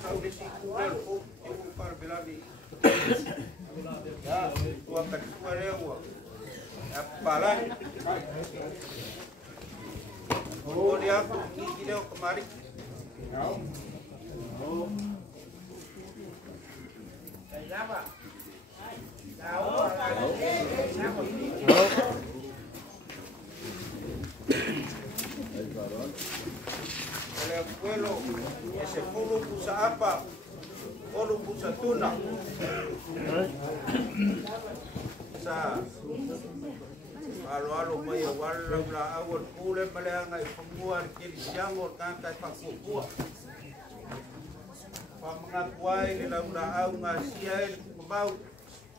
kau di situ dan ibu parbilani. Ya, tua kedua lewa. Apalan. Oh dia gigi dia kemarin. Oh. Siapa? Tahu. El abuelo, ese puro pusa apa, puro pusa tuna. Sa, alo maya walang la awal pule malanga ipamuar kiri siangor kangkay pakukua. Pamangakuay nila la aw ngasiyay kumaw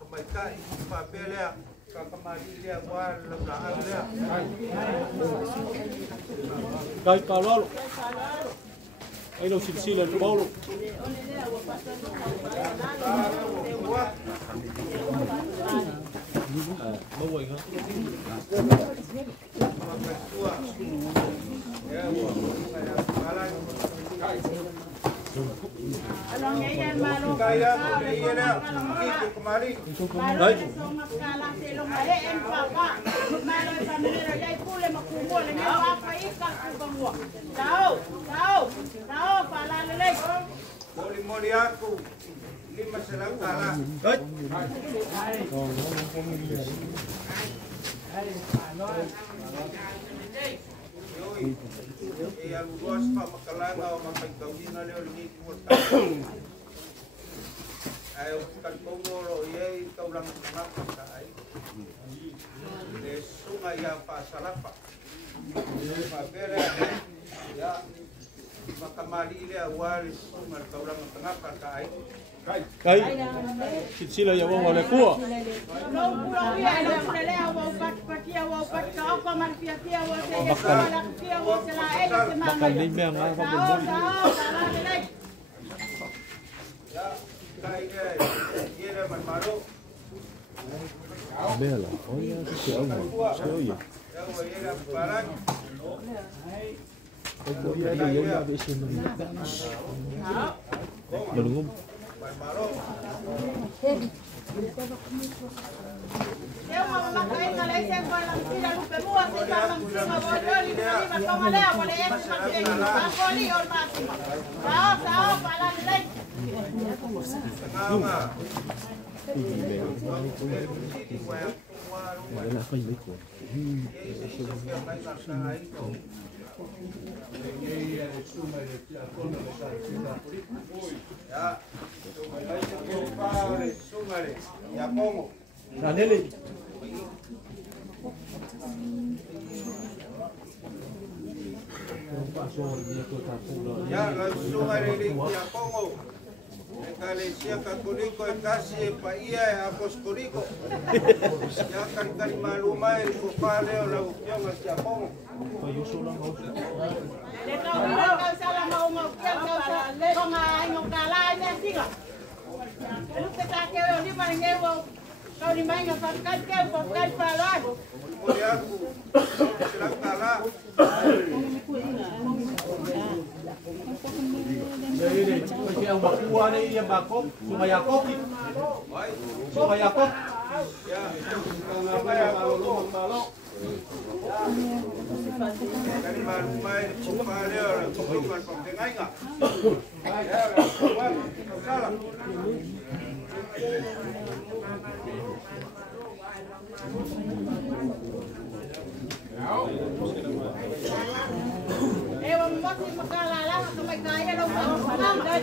kebaikan papelya kakamalilia walang la aw ya. Gai kalau ai lo silsila lo bolo bawa ingat Along yan malo. Kaya na dito kemarin. Baik. Kalah silong ay empapa. Malo sa nila ay pule makumo le na apa ika kubangwa. Tao pala lele. Moli aku. Lima selang kalah. Yang luas pak makalanga o mapagkawin na leo ni kuwata. Ayaw kan pongolo yay ikaw lang nakakay. Sungai yang pasalapa. Mabere ya makamali ile awal sungai ikaw lang nakakay. Kai silsila ya wong wala kuwa makan limang nga pa bela oh ya si ya belum Eu mau makan kalau saya balang tidak lupa buat saya balang cuma bodoh ini macam mana boleh es macam ini aku ni orang mati. Tahu balang lagi. Ya pongo. Daniel. Ya langsung hari ini ya pongo. Kali siapa kuniko kasih pak iya aku kuniko. Ya kan kali malumai kupale olau yang siapa pongo. Kau salah mau kau ngai mau kalah nanti kau. Lu kita kau ni mana ngewo. Kau di mana pakai kau pakai palan. Boleh aku silang kalah. Ini yang bakua ni yang bakok Sungai Yakok. Sungai Yakok. Ya, Sungai Yakok malo. Dari malumai kupale olau kutukan pemdengai enggak? Ya, salah. Masih makalala sampai kaya dong sama.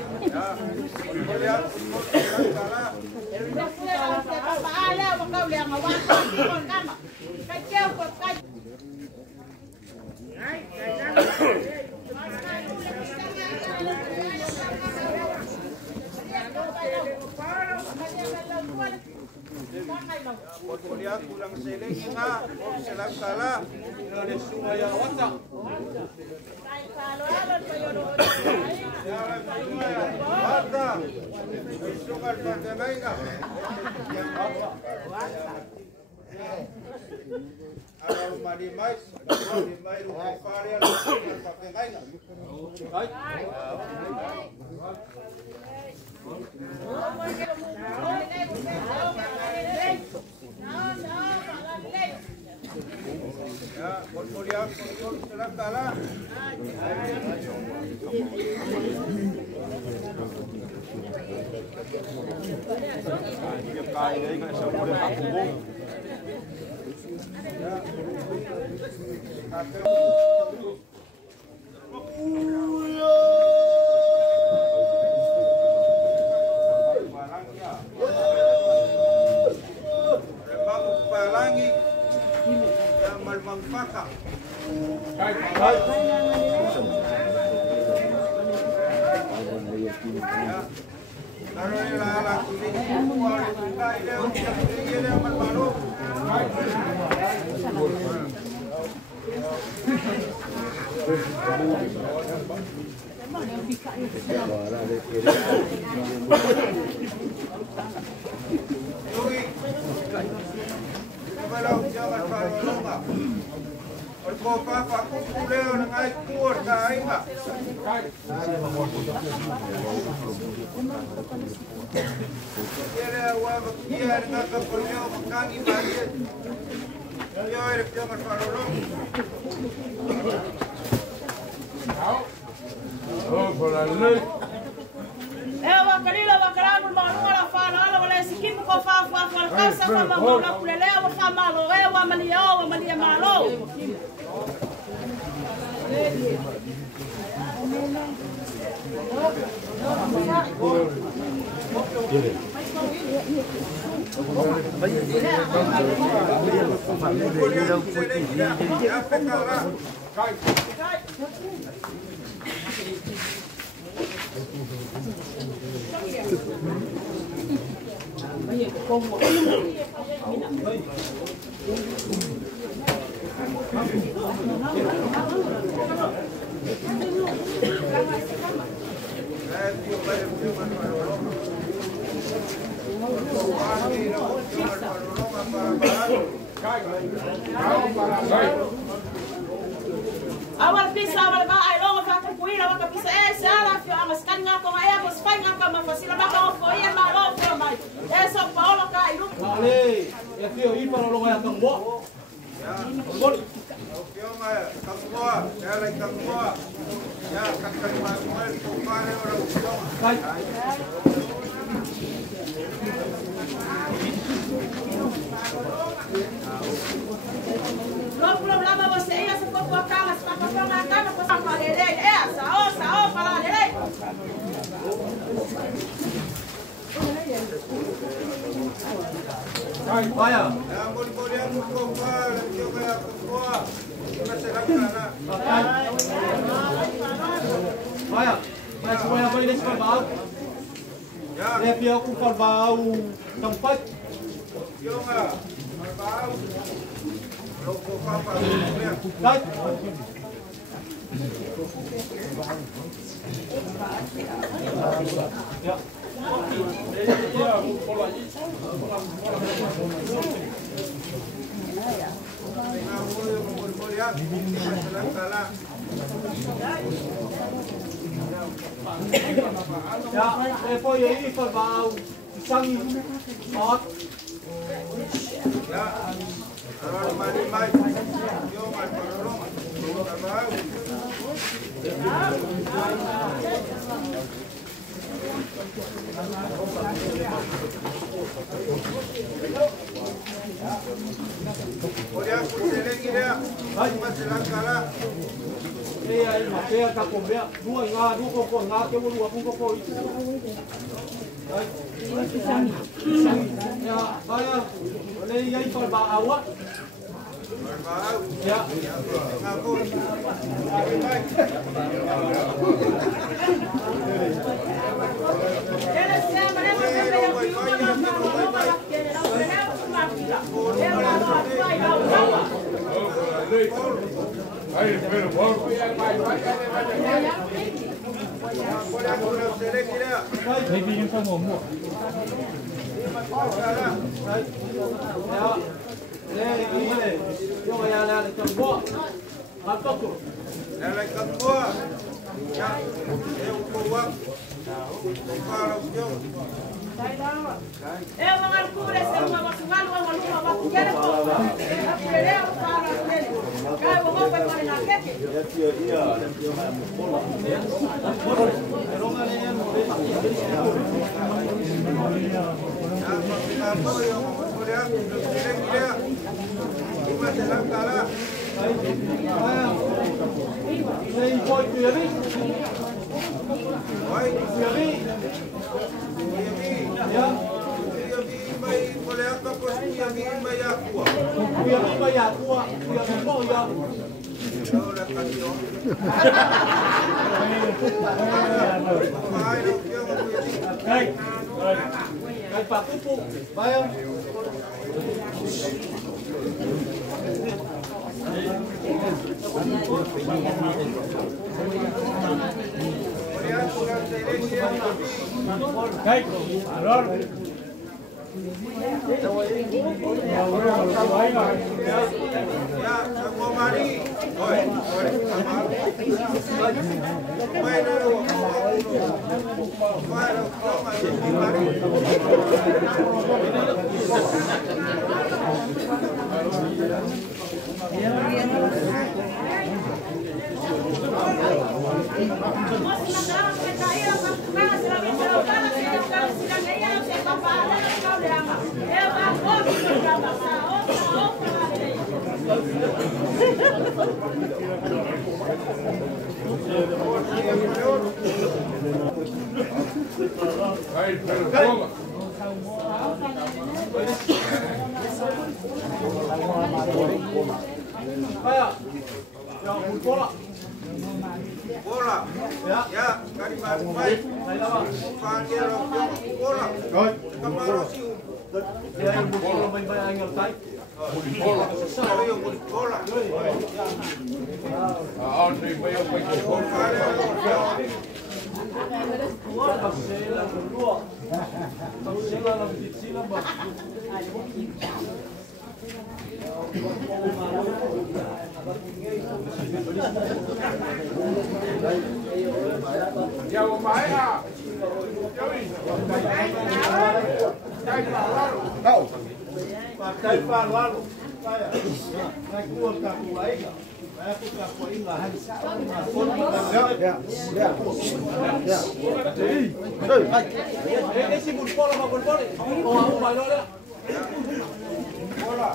Boleh aku silang kalah. Siapa ada kau lihat ngawat kon kama. Kacau kok kacau. Boleh aku lang seleng nga, silang kalah. Dari sungai yang watak. Sungai pandangai nga. Ada madi mais, di mai rupa varian pakai kain. Ya, kemudian silakan. Cài đấy cái sợi của tạc cùng vô. Palangi yang bermanfaat. Kalau lala kuning semua dibuka ini untuk ini yang berbaru. Kalau jangan baru nggak. Berkopa aku kuleo dengan kur kai nggak. Dia awak dia dengan keperluan makan ibadah. Dia hidup jangan baru. Oh, boleh. Wakalila wakalamu manuala fana wala sikimu ko fa kasa kwa mamona kulelewa fa malo wa malia malo. Awal pisa awal ba ay long fa ko ila wa pisa sala fi ang skan nga ko ay mo span nga ka mafasila ba ko ko yan ma lo ko mai eso paulo ka ilu Ale, ya tío ir para lo ya tan bo. Ya. Yo mai kamua, ya lai kamua. Ya kakak Manuel kemarin orang tua. Kai. lo problema você ia se for por cama se tá com a cama com a parede sao para dele Kai, vaya. Ya boleh aku kompal, yo kayak kamua. Kita serang sana. Vaya. Vaya supaya apa ini serbau. Ya. Dia piau ku serbau tempat. Yo nggak. Bau. Loko papa. Kai. Ya. Ya, depois aí serbau pisang hot. Ya. Kalau mandi mai. Yo mai parolong. Bau. Boleh aku selagi dia. Masih langkah. Đây là mà xe cả cùng bé, đua con ngà cái đua không có coi. Đấy. Ya, saya đây đây còn bà áo á. Bau. Ya. Ngaku. Aí, pero bom. Thấy gì không ổn một. Nalai kapua, ya, eu kuat, kalau jauh. Eu vou ao cura, se eu vou sugar, vou ao lugar, vou querer pôr. Eu quero para ele. Eu vou para ele na quete. Pak Kupu, bayang. Baik, alor. Ya, semua mari. Bola, ya, kalimat baik. Panggil bola. Kamaro siu. Ya, bola main bayang angel tai. Bola. Saya yang bola. Andre bayang bola. Sela kedua. Sela lebih kecil bah. Ya, Maya. Tahu. Pakai lalu saya naik keluar kaku lain. Saya suka poin lah. Ya. Ini sih bola mau bola. Oh, aku malu dah. Bola.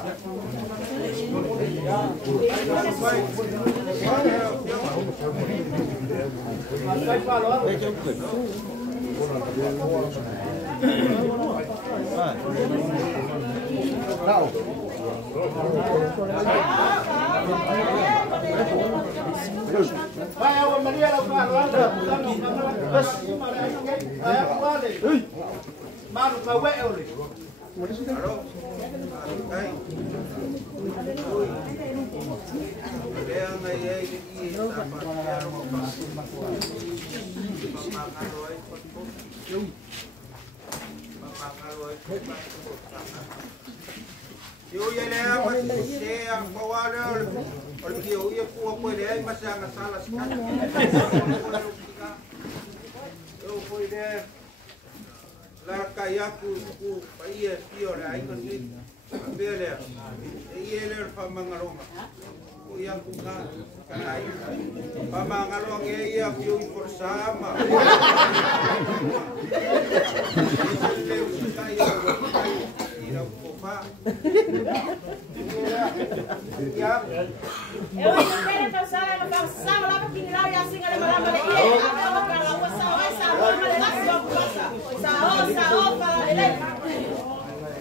Yo ya le masih yang bawa dia, kalau dia uya kuah dia masih yang salah sekali. Yo kuah dia, lah kayak ku iya dia dah ikut ni, ambil dia, iya dia pamangalong, yang bukan kanai, pamangalong iya kau bersama. Eu ainda quero pensar no calçado lá para quem lá e assim ela vai lá para ele. Agora para lá o sal vai sal vai lá só passa. Sal para ele.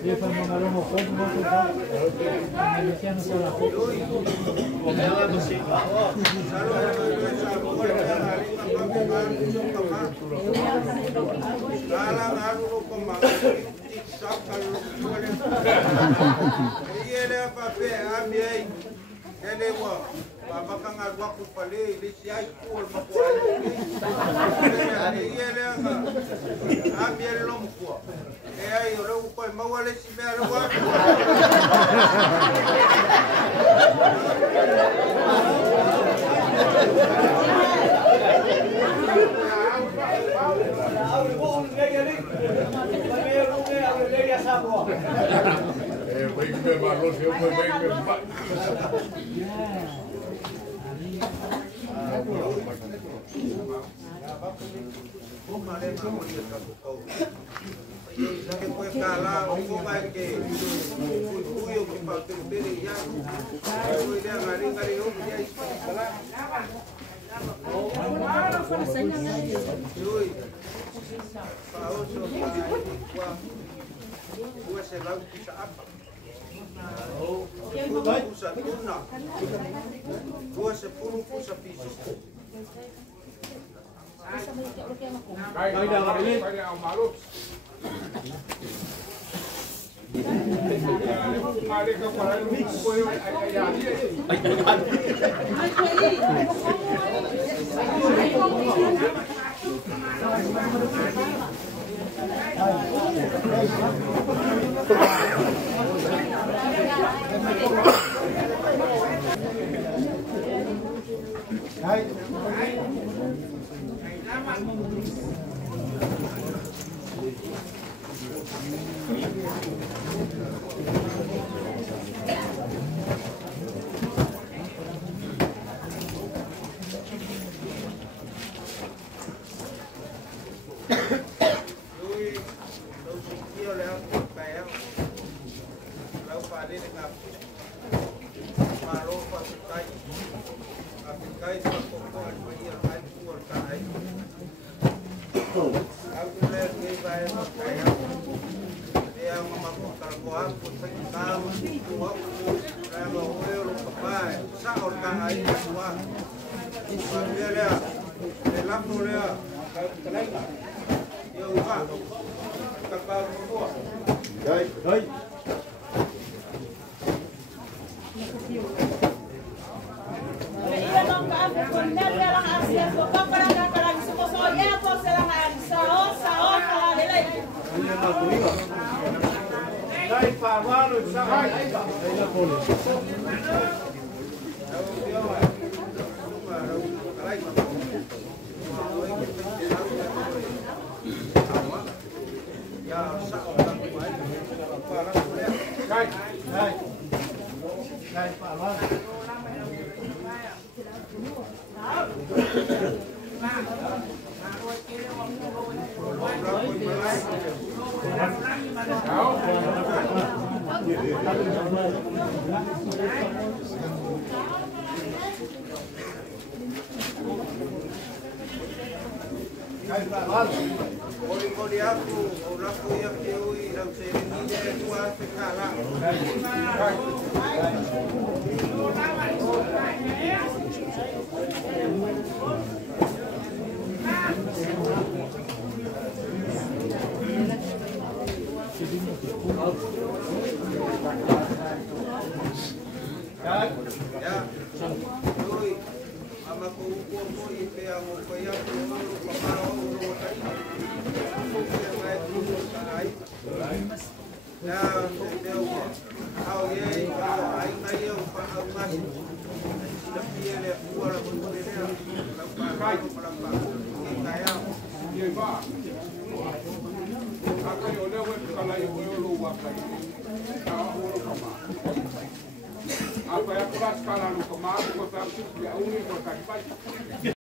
Dia pamangalong mo ko mo ko. Ano sa la ko. Iya pape ambiai kelewa babaka ngarwa ku pale lisiai ku makuai iya le ka ambiai lom ku ai ro ku mawale si me ro wa Apa ya kelas kalau kamu kemarin kau tak suka, uni kau tak baca.